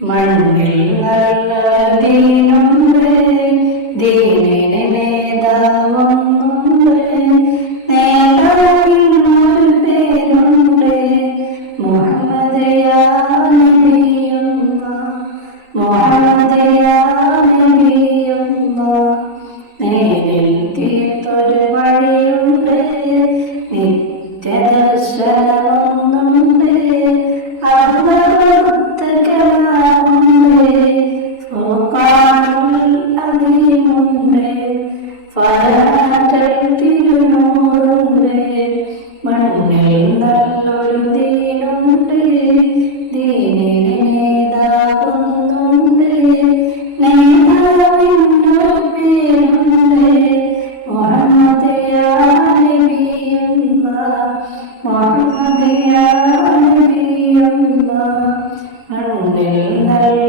മണ്ണിൽ നല്ല ദീനുണ്ട്, ദീനിന് നേതാവൊന്നുണ്ട്, നേതാവിനൊരു പേരുണ്ട്, മുഹമ്മദ് യാ നബിയുല്ലാഹ്, മുഹമ്മദ് യാ നബിയുല്ലാഹ്. നേരിൽ തീർത്തൊരു വഴിയുണ്ട്, നിത്യദർശനമൊന്നുണ്ട്, അള്ളാഹുത്തെ കലാമുണ്ട്, ഫുർഖാനുൽ അദീമുണ്ട്, ഫലാറ്റൽ തിരുനൂറുണ്ട്. മണ്ണിൽ നല്ലൊരു ദീനുണ്ട്, ദീനിന് നേതാവൊന്നുണ്ട്, നേതാവിനൊരു പേരുണ്ട്, മുഹമ്മദ് യാ നബിയുല്ലാഹ്, മുഹമ്മദ് യാ നബിയുല്ലാഹ്. മണ്ണിൽ നല്ല